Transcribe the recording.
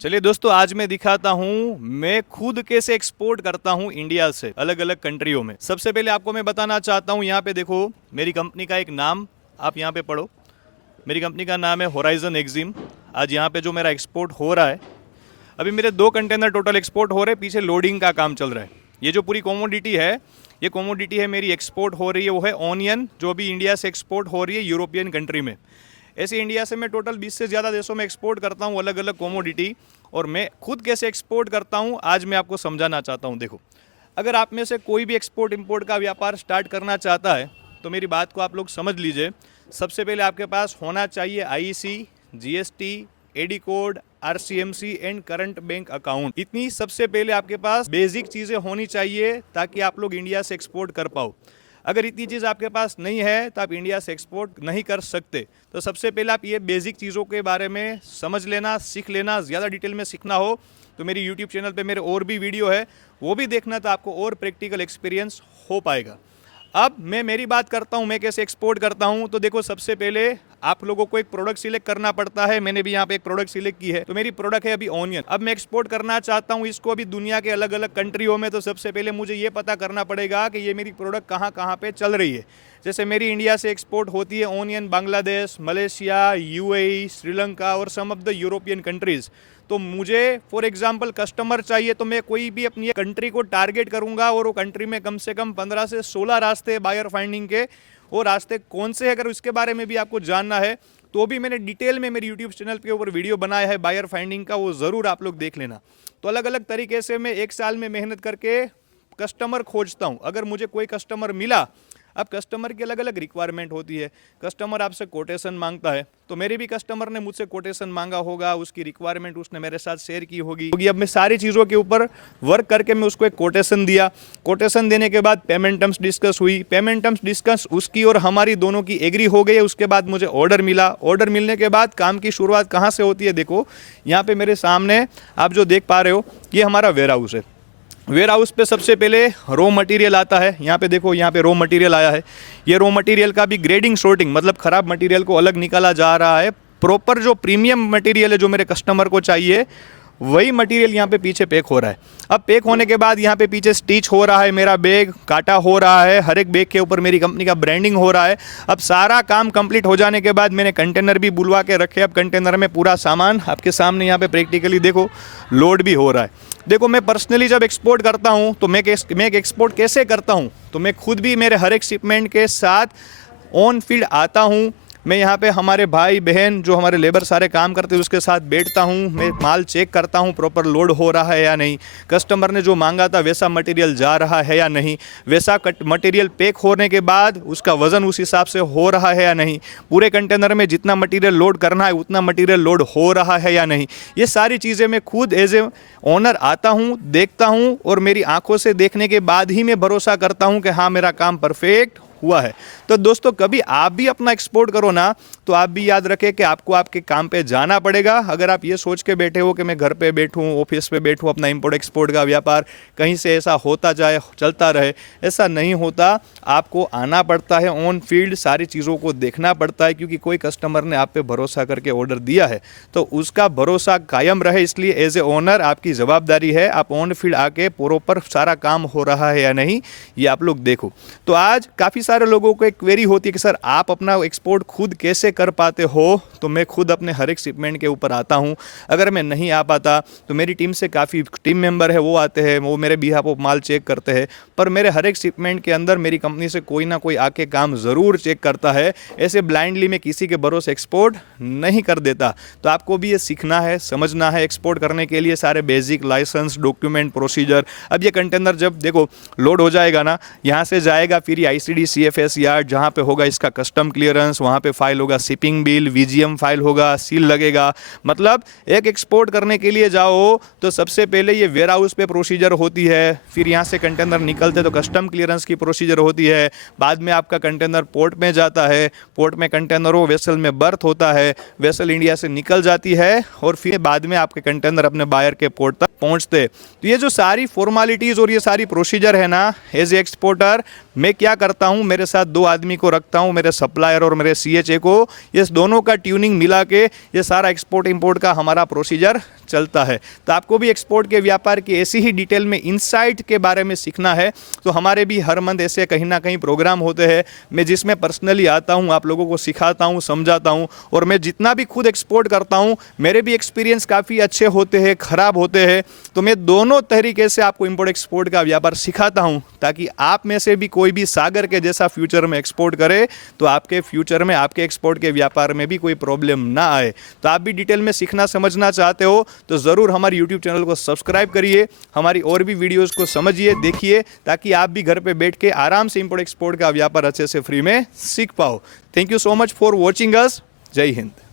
चलिए दोस्तों, आज मैं दिखाता हूँ मैं खुद कैसे एक्सपोर्ट करता हूँ इंडिया से अलग अलग कंट्रियों में। सबसे पहले आपको मैं बताना चाहता हूँ, यहाँ पे देखो मेरी कंपनी का एक नाम, आप यहाँ पे पढ़ो। मेरी कंपनी का नाम है होराइजन एक्जिम। आज यहाँ पे जो मेरा एक्सपोर्ट हो रहा है, अभी मेरे 2 कंटेनर टोटल एक्सपोर्ट हो रहे हैं, पीछे लोडिंग का काम चल रहा है। ये जो पूरी कॉमोडिटी है, ये कॉमोडिटी है मेरी एक्सपोर्ट हो रही है, वो है ऑनियन, जो अभी इंडिया से एक्सपोर्ट हो रही है यूरोपियन कंट्री में। ऐसे इंडिया से मैं टोटल 20 से ज़्यादा देशों में एक्सपोर्ट करता हूँ अलग अलग कॉमोडिटी। और मैं खुद कैसे एक्सपोर्ट करता हूँ आज मैं आपको समझाना चाहता हूँ। देखो, अगर आप में से कोई भी एक्सपोर्ट इंपोर्ट का व्यापार स्टार्ट करना चाहता है तो मेरी बात को आप लोग समझ लीजिए। सबसे पहले आपके पास होना चाहिए IC, GST, AD code, RCMC and current bank account. इतनी सबसे पहले आपके पास बेसिक चीज़ें होनी चाहिए ताकि आप लोग इंडिया से एक्सपोर्ट कर पाओ। अगर इतनी चीज़ आपके पास नहीं है तो आप इंडिया से एक्सपोर्ट नहीं कर सकते। तो सबसे पहले आप ये बेसिक चीज़ों के बारे में समझ लेना, सीख लेना। ज़्यादा डिटेल में सीखना हो तो मेरी यूट्यूब चैनल पे मेरे और भी वीडियो है, वो भी देखना, तो आपको और प्रैक्टिकल एक्सपीरियंस हो पाएगा। अब मैं मेरी बात करता हूँ मैं कैसे एक्सपोर्ट करता हूँ। तो देखो, सबसे पहले आप लोगों को एक प्रोडक्ट सिलेक्ट करना पड़ता है। मैंने भी यहाँ पे एक प्रोडक्ट सिलेक्ट की है, तो मेरी प्रोडक्ट है अभी ऑनियन। अब मैं एक्सपोर्ट करना चाहता हूँ इसको अभी दुनिया के अलग अलग कंट्रियों में। तो सबसे पहले मुझे ये पता करना पड़ेगा कि ये मेरी प्रोडक्ट कहाँ कहाँ पे चल रही है। जैसे मेरी इंडिया से एक्सपोर्ट होती है onion Bangladesh, Malaysia, UAE, Sri Lanka और सम ऑफ द यूरोपियन कंट्रीज़। तो मुझे फॉर एग्जांपल कस्टमर चाहिए तो मैं कोई भी अपनी कंट्री को टारगेट करूंगा और वो कंट्री में कम से कम 15 से 16 रास्ते बायर फाइंडिंग के, वो रास्ते कौन से हैं अगर उसके बारे में भी आपको जानना है तो भी मैंने डिटेल में मेरे यूट्यूब चैनल के ऊपर वीडियो बनाया है बायर फाइंडिंग का, वो ज़रूर आप लोग देख लेना। तो अलग अलग तरीके से मैं 1 साल में मेहनत करके कस्टमर खोजता हूँ। अगर मुझे कोई कस्टमर मिला, अब कस्टमर की अलग अलग रिक्वायरमेंट होती है। कस्टमर आपसे कोटेशन मांगता है, तो मेरे भी कस्टमर ने मुझसे कोटेशन मांगा होगा, उसकी रिक्वायरमेंट उसने मेरे साथ शेयर की होगी। अब मैं सारी चीज़ों के ऊपर वर्क करके मैं उसको एक कोटेशन दिया। कोटेशन देने के बाद पेमेंट टर्म्स डिस्कस हुई। पेमेंट टर्म्स डिस्कस उसकी और हमारी दोनों की एग्री हो गई। उसके बाद मुझे ऑर्डर मिला। ऑर्डर मिलने के बाद काम की शुरुआत कहाँ से होती है, देखो यहाँ पे मेरे सामने आप जो देख पा रहे हो, ये हमारा वेयर हाउस है। वेयर हाउस पे सबसे पहले रॉ मटेरियल आता है। यहाँ पे देखो, यहाँ पे रॉ मटेरियल आया है। ये रॉ मटेरियल का भी ग्रेडिंग शॉर्टिंग, मतलब ख़राब मटेरियल को अलग निकाला जा रहा है। प्रॉपर जो प्रीमियम मटेरियल है जो मेरे कस्टमर को चाहिए, वही मटेरियल यहाँ पे पीछे पैक हो रहा है। अब पैक होने के बाद यहाँ पे पीछे स्टिच हो रहा है, मेरा बैग काटा हो रहा है, हर एक बैग के ऊपर मेरी कंपनी का ब्रांडिंग हो रहा है। अब सारा काम कंप्लीट हो जाने के बाद मैंने कंटेनर भी बुलवा के रखे। अब कंटेनर में पूरा सामान आपके सामने यहाँ पे प्रैक्टिकली देखो लोड भी हो रहा है। देखो, मैं पर्सनली जब एक्सपोर्ट करता हूँ तो मैं एक एक्सपोर्ट कैसे करता हूँ, तो मैं खुद भी मेरे हर एक शिपमेंट के साथ ऑन फील्ड आता हूँ। मैं यहाँ पे हमारे भाई बहन जो हमारे लेबर सारे काम करते हैं उसके साथ बैठता हूँ। मैं माल चेक करता हूँ प्रॉपर लोड हो रहा है या नहीं, कस्टमर ने जो मांगा था वैसा मटेरियल जा रहा है या नहीं, वैसा मटेरियल पैक होने के बाद उसका वज़न उस हिसाब से हो रहा है या नहीं, पूरे कंटेनर में जितना मटेरियल लोड करना है उतना मटेरियल लोड हो रहा है या नहीं। ये सारी चीज़ें मैं खुद एज ए ओनर आता हूँ, देखता हूँ, और मेरी आंखों से देखने के बाद ही मैं भरोसा करता हूँ कि हाँ मेरा काम परफेक्ट हुआ है। तो दोस्तों, कभी आप भी अपना एक्सपोर्ट करो ना, तो आप भी याद रखें कि आपको आपके काम पे जाना पड़ेगा। अगर आप ये सोच के बैठे हो कि मैं घर पे बैठूं, ऑफिस पे बैठूं, अपना इंपोर्ट एक्सपोर्ट का व्यापार कहीं से ऐसा होता जाए, चलता रहे, ऐसा नहीं होता। आपको आना पड़ता है ऑन फील्ड, सारी चीज़ों को देखना पड़ता है, क्योंकि कोई कस्टमर ने आप पे भरोसा करके ऑर्डर दिया है तो उसका भरोसा कायम रहे। इसलिए एज ए ओनर आपकी जवाबदारी है, आप ऑन फील्ड आके प्रॉपर सारा काम हो रहा है या नहीं, ये आप लोग देखो। तो आज काफ़ी सारे लोगों को एक क्वेरी होती है कि सर आप अपना एक्सपोर्ट खुद कैसे कर पाते हो। तो मैं खुद अपने हर एक शिपमेंट के ऊपर आता हूं। अगर मैं नहीं आ पाता तो मेरी टीम से काफ़ी टीम मेंबर है, वो आते हैं, वो मेरे बिहाफ ऑफ माल चेक करते हैं। पर मेरे हर एक शिपमेंट के अंदर मेरी कंपनी से कोई ना कोई आके काम ज़रूर चेक करता है। ऐसे ब्लाइंडली मैं किसी के भरोसे एक्सपोर्ट नहीं कर देता। तो आपको भी ये सीखना है, समझना है। एक्सपोर्ट करने के लिए सारे बेसिक लाइसेंस, डॉक्यूमेंट, प्रोसीजर। अब ये कंटेनर जब देखो लोड हो जाएगा ना, यहाँ से जाएगा, फिर ये ICD CFS यार्ड जहाँ पे होगा इसका कस्टम क्लियरेंस, वहाँ पे फाइल होगा शिपिंग बिल, VGM फाइल होगा, सील लगेगा। मतलब एक एक्सपोर्ट करने के लिए जाओ तो सबसे पहले ये वेयर हाउस पे प्रोसीजर होती है, फिर यहाँ से कंटेनर निकलते तो कस्टम क्लियरेंस की प्रोसीजर होती है, बाद में आपका कंटेनर पोर्ट में जाता है, पोर्ट में कंटेनर हो, वेसल में बर्थ होता है, वेसल इंडिया से निकल जाती है, और फिर बाद में आपके कंटेनर अपने बायर के पोर्ट तक पहुँचते। तो ये जो सारी फॉर्मेलिटीज़ और ये सारी प्रोसीजर है ना, एज ए एक्सपोर्टर मैं क्या करता हूँ, मेरे साथ 2 आदमी को रखता हूँ, मेरे सप्लायर और मेरे CHA को। ये दोनों का ट्यूनिंग मिला के ये सारा एक्सपोर्ट इंपोर्ट का हमारा प्रोसीजर चलता है। तो आपको भी एक्सपोर्ट के व्यापार की ऐसी ही डिटेल में इनसाइट के बारे में सीखना है तो हमारे भी हर मंथ ऐसे कहीं ना कहीं प्रोग्राम होते हैं, मैं जिसमें पर्सनली आता हूँ, आप लोगों को सिखाता हूँ, समझाता हूँ। और मैं जितना भी खुद एक्सपोर्ट करता हूँ मेरे भी एक्सपीरियंस काफ़ी अच्छे होते हैं, ख़राब होते हैं। तो मैं दोनों तरीके से आपको इंपोर्ट एक्सपोर्ट का व्यापार सिखाता हूँ ताकि आप में से भी कोई भी सागर के जैसा फ्यूचर में एक्सपोर्ट करे तो आपके फ्यूचर में आपके एक्सपोर्ट के व्यापार में भी कोई प्रॉब्लम ना आए। तो आप भी डिटेल में सीखना समझना चाहते हो तो ज़रूर हमारे यूट्यूब चैनल को सब्सक्राइब करिए, हमारी और भी वीडियोस को समझिए, देखिए, ताकि आप भी घर पे बैठ के आराम से इंपोर्ट एक्सपोर्ट का व्यापार अच्छे से फ्री में सीख पाओ। Thank you so much for watching us. जय हिंद।